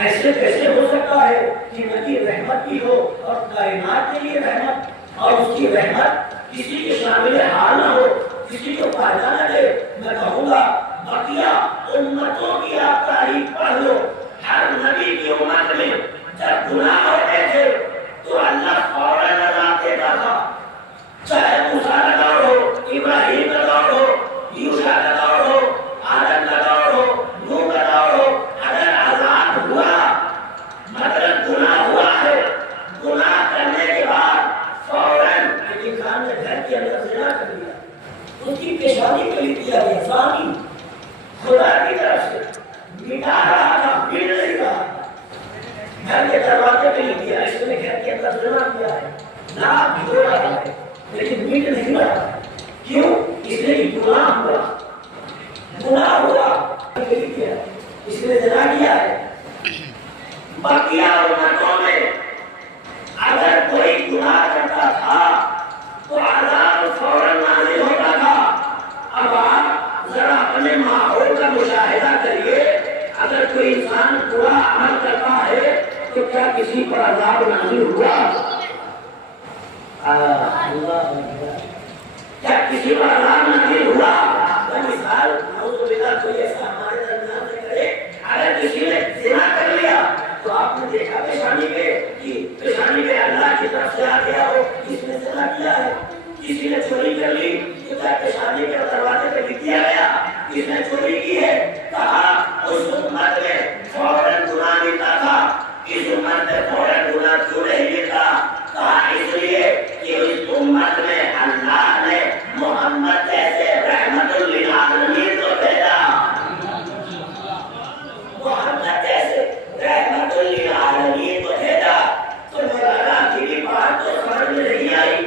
ایسے کیسے ہو سکتا ہے کہ نبی رحمت کی ہو اور کائنات کے لیے رحمت، اور اس کی رحمت کسی کے شامل حال نہ ہو، کسی کو فائدہ نہ دے؟ میں کہوں گا بقیہ امتوں کی آپ تاریخ پڑھ لو، ہر نبی کی امت میں جب گناہ ہوتے تھے تو اللہ فوراً عذاب دیتا تھا، چاہے موسیٰ کا دور ہو، ابراہیم کا دور ہو، یوشع کا دور ہو، آدم کا دور ہو، نوح کا دور ہو، اگر عذاب ہوا مطلب گناہ ہوا ہے، گناہ کرنے کے بعد فوراً انسان نے گھر کے اندر زنا کر لیا، اس کی پیشانی کے لیے دیا گیا زانی، خدا کی طرف سے مٹا رہا تھا، مٹ نہیں رہا تھا، گھر کے دروازے پہ نہیں کیا، اس نے گھر کے اندر زنا کیا ہے، ناک دھو رہا ہے لیکن مٹ نہیں رہا، کیوں؟ اس نے گناہ ہوا، گناہ ہوا اس نے زنا کیا ہے۔ بقیہ امتوں میں اگر کوئی گناہ کرتا تھا تو عذاب فوراً نازل ہوتا تھا۔ اب آپ ذرا اپنے ماحول کا مشاہدہ کریے، اگر کوئی انسان برا عمل کرتا ہے تو کیا کسی پر عذاب نازل ہوا؟ کیا کسی پر عذاب نازل ہوا؟ مثال نعوذ باللہ کوئی ایسا ہمارے درمیان میں کرے، اگر کسی نے زنا کر لیا تو آپ نے دیکھا پیشانی پہ کہ پیشانی پہ اللہ کی طرف سے آ گیا ہو کس نے زنا کیا ہے۔ کسی نے چوری کر لی تو کیا پیشانی کے دروازے پہ لکھ دیا گیا کس نے چوری کی ہے؟ کہا اس امت میں فوراً گناہ ملتا تھا، اس امت میں فوراً گناہ کیوں نہیں ملتا؟ کہا اس لیے کہ اس امت میں اللہ نے محمد جیسے رحمت للعالمین کو بھیجا، محمد جیسے رحمت للعالمین کو بھیجا۔ تو مولانا کی بھی بات تو سمجھ میں نہیں آئی،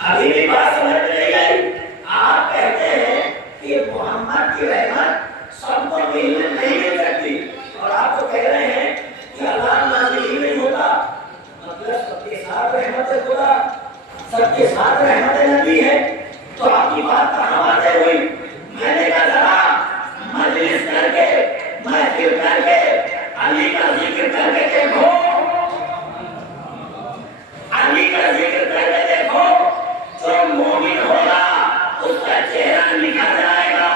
ابھی بھی بات سمجھ میں نہیں آئی۔ آپ کہتے ہیں کہ محمد کی رحمت سب کو نہیں مل سکتی، اور آپ تو کہہ رہے ہیں کہ اللہ نازل ہی نہیں ہوتا، مطلب سب کے ساتھ رحمت خدا، سب کے ساتھ رحمت نبی ہے، تو آپ کی بات کہاں واضح ہوئی؟ میں نے کہا ذرا مجلس کر کے محفل کر کے علی کا ذکر کر کے دیکھو، علی کا ذکر کر کے دیکھو، جو مومن ہوگا اس کا چہرہ نکل جائے گا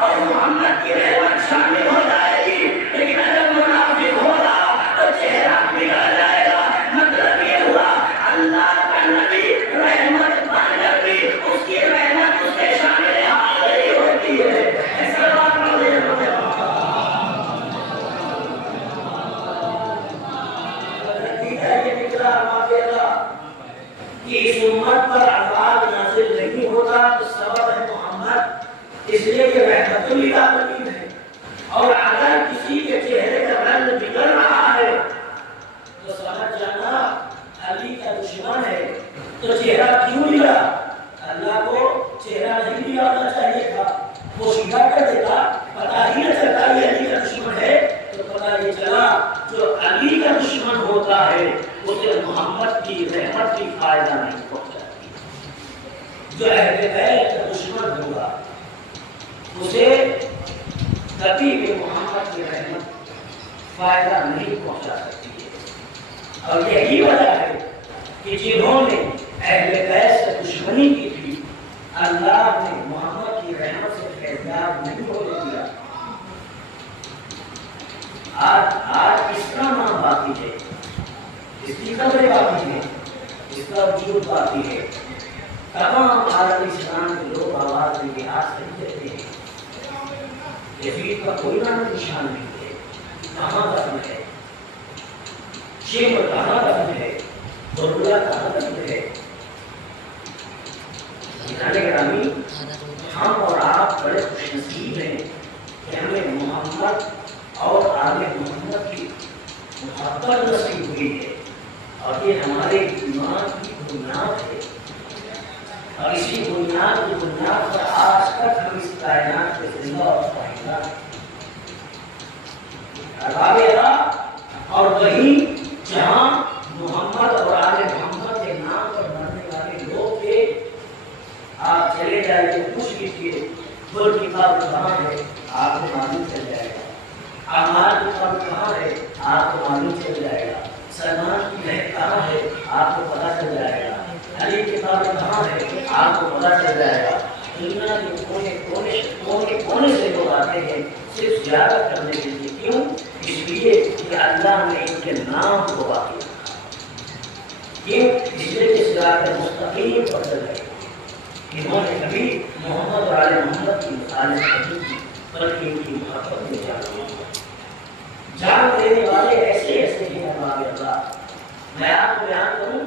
اور محمد کی رحمت شامل ہو جائے گی، لیکن اگر منافق ہوگا تو چہرہ نکل جائے گا۔ مطلب یہ ہوا اللہ کا نبی رحمت بن کر بھی اس کی رحمت اس کے شامل حال نہیں ہوتی ہے۔ ایسا بات کہ اس امت پر عذاب نازل نہیں ہوتا تو سبب ہے محمد، اس لیے کہ رحمت للعالمین ہے، اور اگر کسی کے چہرے کا رنگ بگڑ رہا ہے تو سمجھ جانا علی کا دشمن ہے۔ تو چہرہ کیوں لیا؟ اللہ کو چہرہ نہیں لیا ہونا چاہیے تھا، وہ سیدھا کر دیتا، پتہ ہی نہ چلتا یہ علی کا دشمن ہے، تو پتہ یہ چلا جو علی کا دشمن ہوتا ہے اسے محمد کی رحمت کی فائدہ نہیں پہنچاتی، جو اہل بیت کا دشمن ہوگا اسے کبھی بھی محمد کی رحمت فائدہ نہیں پہنچا سکتی ہے۔ اور یہی وجہ ہے کہ جنہوں نے اہل بیت سے دشمنی کی تھی اللہ نے محمد کی رحمت سے فیضیاب نہیں ہونے دیا۔ آج اس کا نام باقی ہے، اس کی قدر باقی ہے، اس کا وجود باقی ہے۔ تمام عالم اسلام کے لوگ آواز میں یہ آج نہیں دیتے ہیں، یزید کا کوئی نام نشان نہیں ہے، کہاں دفن ہے، شیخ کہاں دفن ہے، برلا کہاں دفن ہے۔ گرامی، ہم اور آپ بڑے خوش نصیب ہیں کہ ہمیں محمد اور آل محمد کی محبت نصیب ہوئی ہے، اور یہ ہمارے ایمان کی بنیاد ہے، اور اسی بنیاد کی بنیاد پر آج تک ہم اس کائنات کے زندہ اور پائندہ اور وہیں جہاں محمد اور آل محمد کے نام پر مرنے والے لوگ تھے، آپ چلے جائیے پوچھ لیجیے گل کی قبر کہاں ہے، آپ کو معلوم چل جائے گا۔ اعمال کی قبر کہاں ہے، آتے ہیں صرف زیارت کرنے کے لیے. کیوں؟ اس لیے کہ اللہ نے ان کے نام کو واقع کیوں؟ اس لیے کہ صراط مستقیم پر چل رہے. انہوں نے کبھی محمد اور آل محمد کی مخالفت نہیں کی بلکہ ان کی محبت میں جان دینے والے ایسے ایسے ہیں احباب اللہ. میں آپ کو بیان کروں،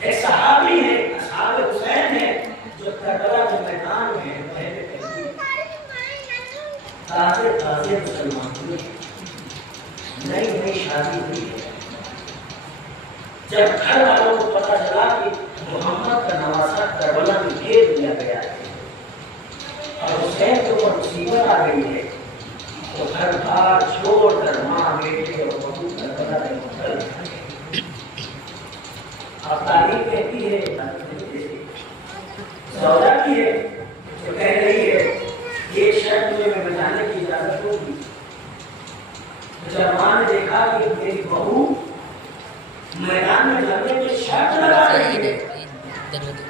ایک صحابی ہے، اصحاب حسین ہے، جو کربلا کے میدان میں تازے مسلمان ہوئے، نئی شادی ہوئی ہے. جب گھر والوں کو پتہ چلا کہ محمد کا نواسہ کربلا میں بھیج دیا گیا ہے اور حسین کے اوپر مصیبت آ گئی ہے، تو گھر بار چھوڑ کر ماں بیٹے اور بہو کربلا میں منتقل ہیں. اب تاریخ کہتی ہے، سودا کی ہے جو کہہ رہی ہے یہ شرط میں بچانے کی اجازت ہوگی. جب ماں نے دیکھا کہ میری بہو میدان میں جانے کی شرط لگا رہی ہے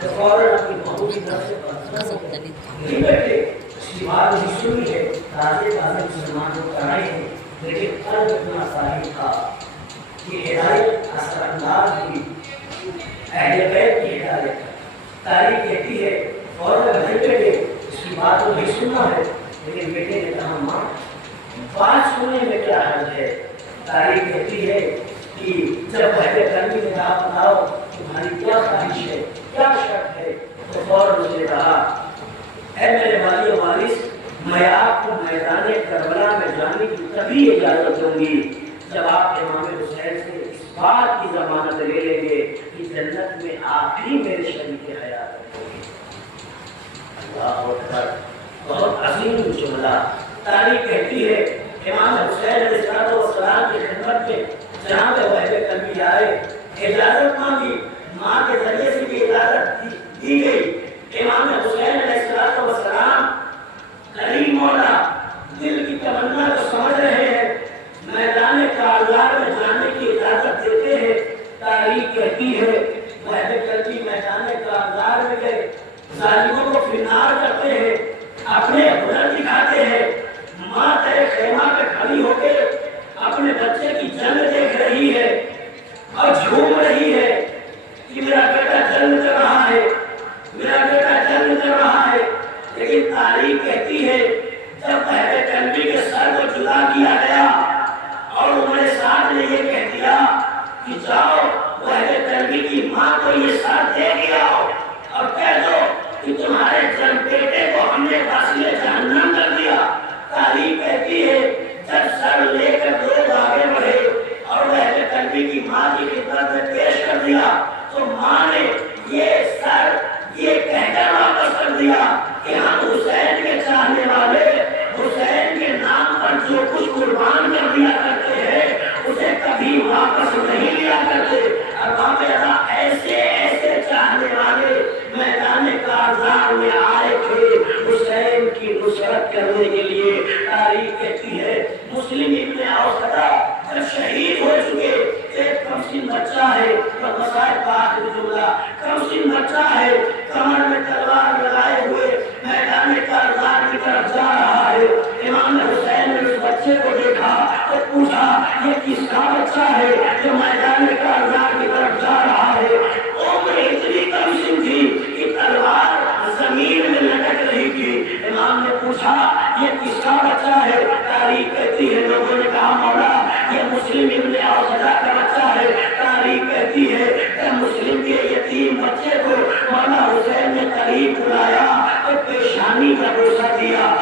تو فوراً اپنی بہو کی طرف سے نہیں بیٹھے. اس کی بات نہیں سنی ہے. تازے مسلمان لوگ کرائی ہیں، لیکن قلب اتنا صاحب تھا کہ ہدایت اثر انداز ہوئی، اہل بیت کی ہدایت. تاریخ کہتی ہے فوراً نہیں بیٹھے. اس کی بات تو نہیں سننا ہے، لیکن بیٹے نے کہا ماں بات سننے میں کیا حرج ہے. تاریخ کہتی ہے کہ جب پہلے کرمی نے کہا بتاؤ تمہاری کیا خواہش ہے، کیا شرط ہے، تو فوراً اس نے کہا اے میرے والی و وارث، میں آپ کو میدان کربلا میں جانے کی تبھی اجازت دوں گی جب آپ امام حسین سے اس بات کی ضمانت لے لیں گے کہ جنت میں آپ ہی میرے شریک حیات رہیں گے. اللہ اکبر، بہت عظیم جملہ. تاریخ کہتی ہے امام حسین علیہ السلام کی خدمت میں جناب وحب قلبی آئے، اجازت مانگی، ماں کے ذریعے سے بھی اجازت دی گئی. امام حسین علیہ السلام کریم مولا دل کی تمنا کو سمجھ رہے ہیں، میدان کارزار میں جانے کی اجازت دیتے ہیں. تاریخ کہتی ہے وحب قلبی میدان کارزار میں گئے، ظالموں کو فنار کرتے ہیں، اپنے ہنر دکھاتے ہیں. ماں تیرے خیمہ پہ کھڑی ہو کے اپنے بچے کی جنگ دیکھ رہی ہے اور جھوم رہی ہے کہ میرا بیٹا جنگ کر رہا ہے، میرا بیٹا جنگ کر رہا ہے. لیکن تاریخ کہتی ہے جب پہلے کنبی کے سر کو جدا کیا گیا اور انہوں نے ساتھ نے یہ کہہ دیا کہ جاؤ پہلے کنبی کی ماں کو یہ ساتھ دے دیا اور کہہ دو کہ تمہارے جن بیٹے کو ہم نے واسلے جہنم کر دیا. تاریخ کہتی ہے جب سر لے کر لوگ آگے بڑھے اور پہلے کنبی کی ماں کی خدمت میں پیش کر دیا تو ماں نے یہ سر یہ کہہ کر واپس کر دیا کہ ہم حسین کے چاہنے والے حسین کے نام پر جو کچھ قربان کر دیا کرتے ہیں اسے کبھی واپس نہیں لیا کرتے. اب ایسے ایسے چاہنے والے میدان کارزار میں آئے تھے حسین کی نصرت کرنے کے لیے. تاریخ کہتی ہے مسلم ابن اوسطا جب شہید ہو چکے، ایک کمسن بچہ ہے، کمسن بچہ ہے، کمر میں تلوار لگائے ہوئے میدان کارزار کی طرف جا رہا ہے. امام حسین نے اس بچے کو دیکھا تو پوچھا یہ کس کا بچہ ہے جو میدان کارزار کی طرف جا رہا ہے. عمر اتنی کمسن تھی کہ تلوار زمین میں لٹک رہی تھی. امام نے پوچھا یہ کس کا بچہ ہے؟ تاریخ کہتی ہے لوگوں نے کہا مولا یہ مسلم ابن اوسطا کا بچہ ہے. تاریخ کہتی ہے کہ مسلم کے یتیم بچے کو مولا حسین نے قریب بلایا اور پیشانی کا بوسہ دیا.